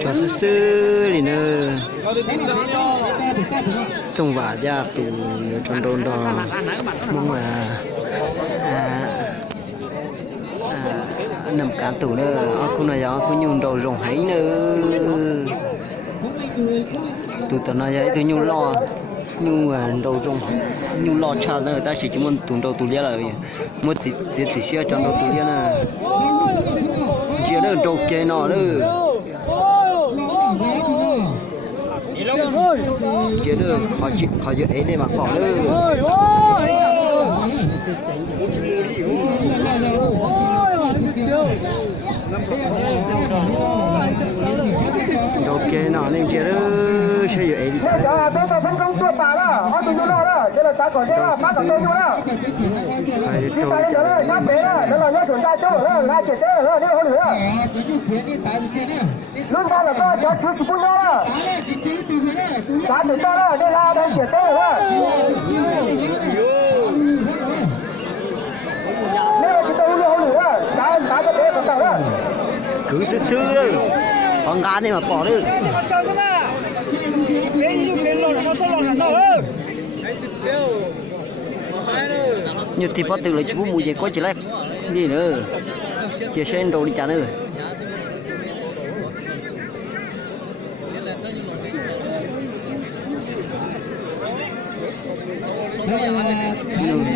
cho sư đi nữa trong vả ra tù trong đồn đò mong là nằm cá tù nữa không nói gió không nhung đầu rồng hấy nữa tụi tao nói vậy tụi nhung lo nhung đầu rồng nhung lo cha nữa ta chỉ muốn tụi đầu tụi lia là muốn chỉ xia cho đầu tụi lia nè chỉ nữa đầu kia nọ nữa chỉ nữa khó chịu ấy để mà bỏ nữa đầu kia nọ nên chỉ nữa sẽ chịu ấy đi ta phải trôi luôn ra là có cho chú chú nó giá được to đó đây là đang chuyển tới rồi nếu mà chúng tôi uống nữa giá cái đấy còn tao đó cứ sư thôi con gà này mà bỏ đi như thì bắt từ lấy chú mùi gì có chỉ lấy đi nữa chia sẻ đồ đi trả nữa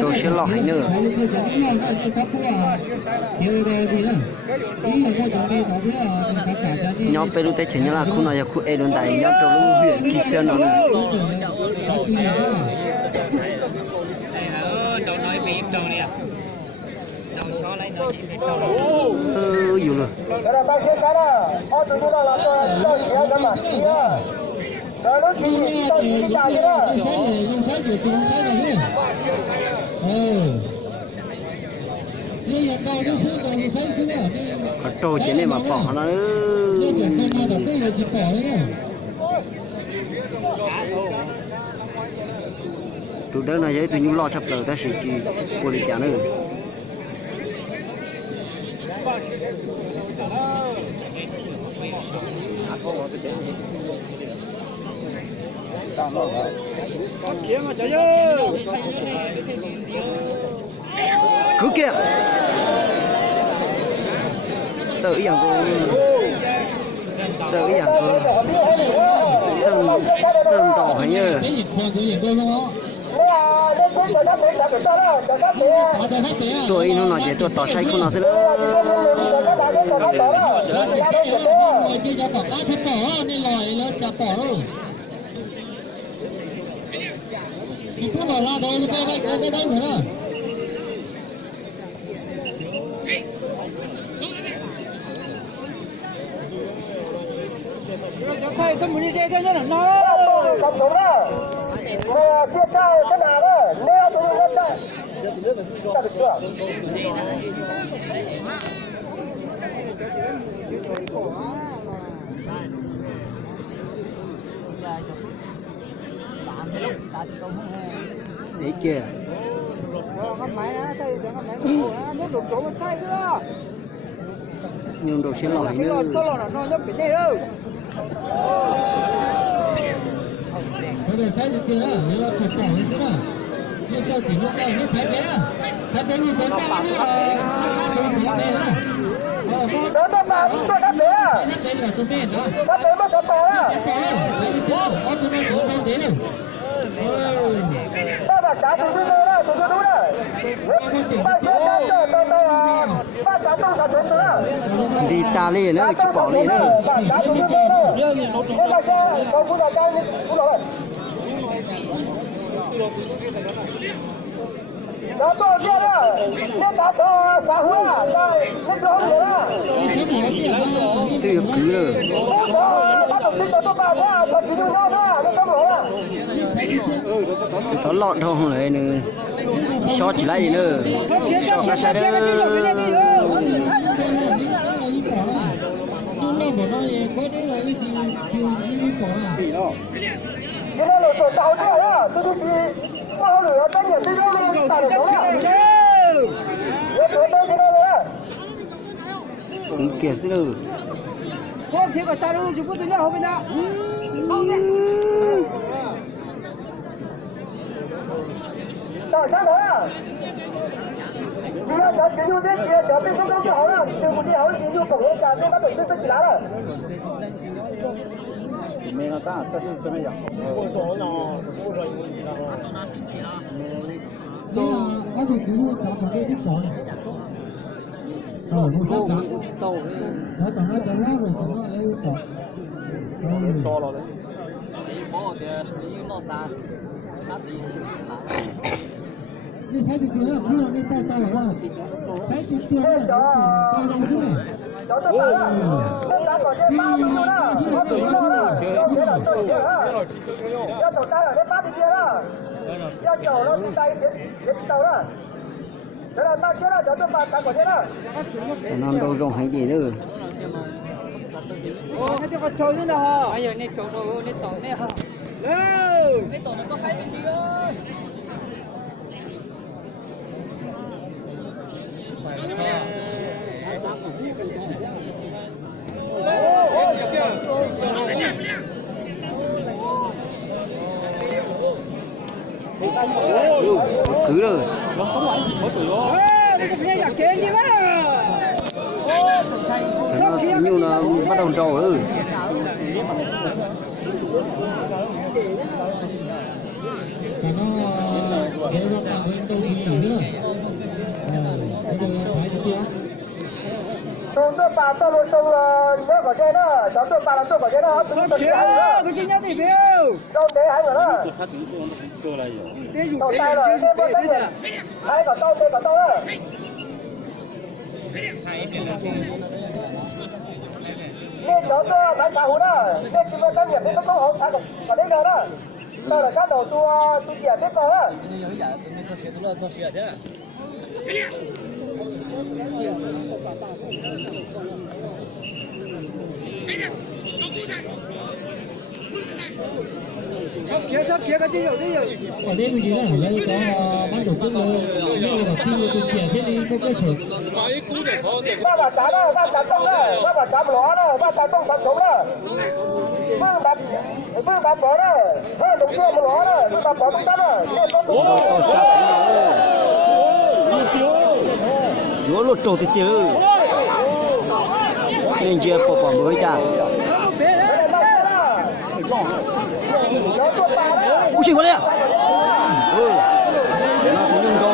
đồ sẽ lọt hay nữa nhóm pe lu tê chỉ nhớ là khu nào giờ khu e luôn tại nhóm trâu lu huyện kỳ sơn đó nữa nhiều luôn có trâu chỉ này mà bỏ nó tụi đó này giấy tụi nhung lo sắp tới ta sẽ chỉ cô đi trả nữa cứ kìa tự ý cô tự ý cô chân tỏ hình như tôi nó nói vậy tôi tỏ say không nói thế nữa thầy không muốn đi chơi thế nhá nó không đúng đâu mà tiếp sau thế nào đó leo tôi lên đây ta được chưa đấy kìa con máy đó thấy con máy nó được chỗ bên tay nữa nhưng đồ sẽ lòi nữa nó nhấp bên đây đâu cái đồ sai gì kia đó, nó chụp bỏ lên thế nào, nó cho chỉ nó cho nó thái bé như bé ba nữa, nó bé đó, đó nó mà nó đáp bé à, đáp bé là tôi biết đó, đáp bé mà sao to á, đấy đi theo, có tôi nói tôi thế này, đó là cá tôi biết đó, tôi đúng rồi, ba cá tôi nữa, đi ta lên nữa chứ bỏ lên nữa cá tôi biết đó, cái là sao, không có là cái cũng rồi. Đó tôi biết đó, nên đã cho xã hội à, nên cho người đó. tôi cứ rồi tôi tháo lọt không này nữa short chỉ lại gì nữa short cái sai đó cái này là sổ tàu thôi á, tôi đi bao lửa cái gì tôi đi tàu đó cũng kiệt chứ đâu có thể có ta đâu, chúng tôi là không biết nào. Rồi sao nữa? Chỉ là chỉ dùng đến kia, cho bên không có hậu rồi, từ một cái hậu chỉ dùng cổ hết cả, nó bị tôi chỉ lá rồi. Mình ta sẽ怎么样？我说呢，我说你了哈。你啊，我就只有找到这个找。哦，我想讲，我等下等下我等下来找。到了嘞。你才就对了，不要你带带了，才就对了，带上去了。找到打了，那打搞这八比九了，我比九了，要别了挣钱啊！要走单了，这八比九了，要走了，不带别走了。得了，到钱了，找这把打搞钱了。cho nó đâu rong hay gì nữa Cái cái con trâu thế nào hả? Bây giờ nít trâu đâu, nít tỏi nè hả? Ừ. Nít tỏi nó có phải gì ơi? cứ rồi Đây cái này là kén gì mà? cho nó nhiều là bắt đầu trò ừ Cả nó nếu nó tạo cái sâu chính chủ nữa. Bây giờ phải chưa? Tôi bà tôi luôn xong nhớ vào trên đó, cháu tôi bà là tôi vào trên đó, tôi tôi kìa, cái chi nhớ thì biết. Đâu thế hai người đó. Tao tay rồi, thế bớt đấy nhỉ? Hai cả tao, cả tao đó. Nên cháu tôi phải xả hú đó, nên chúng tôi nghiệp nên có hậu xả được, ở đây rồi đó. Tao là các đầu tôi chỉ biết có đó. Thấp kia cái chi rồi đấy rồi. Ở đây mình là đây có bắt đầu cất lên, nhưng mà khi tôi chuyển thế đi có cơ sở. Ba bà trả đó, ba trả tông đó, ba bà trả ló đó, ba trả tông sẵn sống đó. Vương bà bỏ đó, hơn đồng xưa một ló đó, bà bỏ tông tắt đó. to sát nó lột trâu thì tiêu nên chia bỏ mới ra ui xì vào đây à nó cũng nhung đồ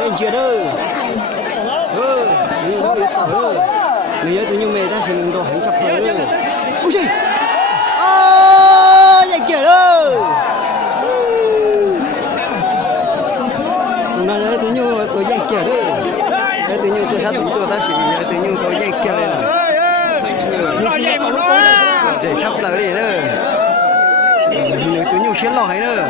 nên chia đâu nhưng nó ít tàu đâu người nhớ tôi nhung mẹ ta sẽ nhung đồ hành chập rồi ui xì vậy kìa đâu nó nói tôi nhung tôi dành kìa đâu tôi nhung tôi sát tôi ta chỉ tôi nhung tôi dành kìa này Nói vậy mà nói để chắp lại đi nữa tôi nhung xuyên lò hay nữa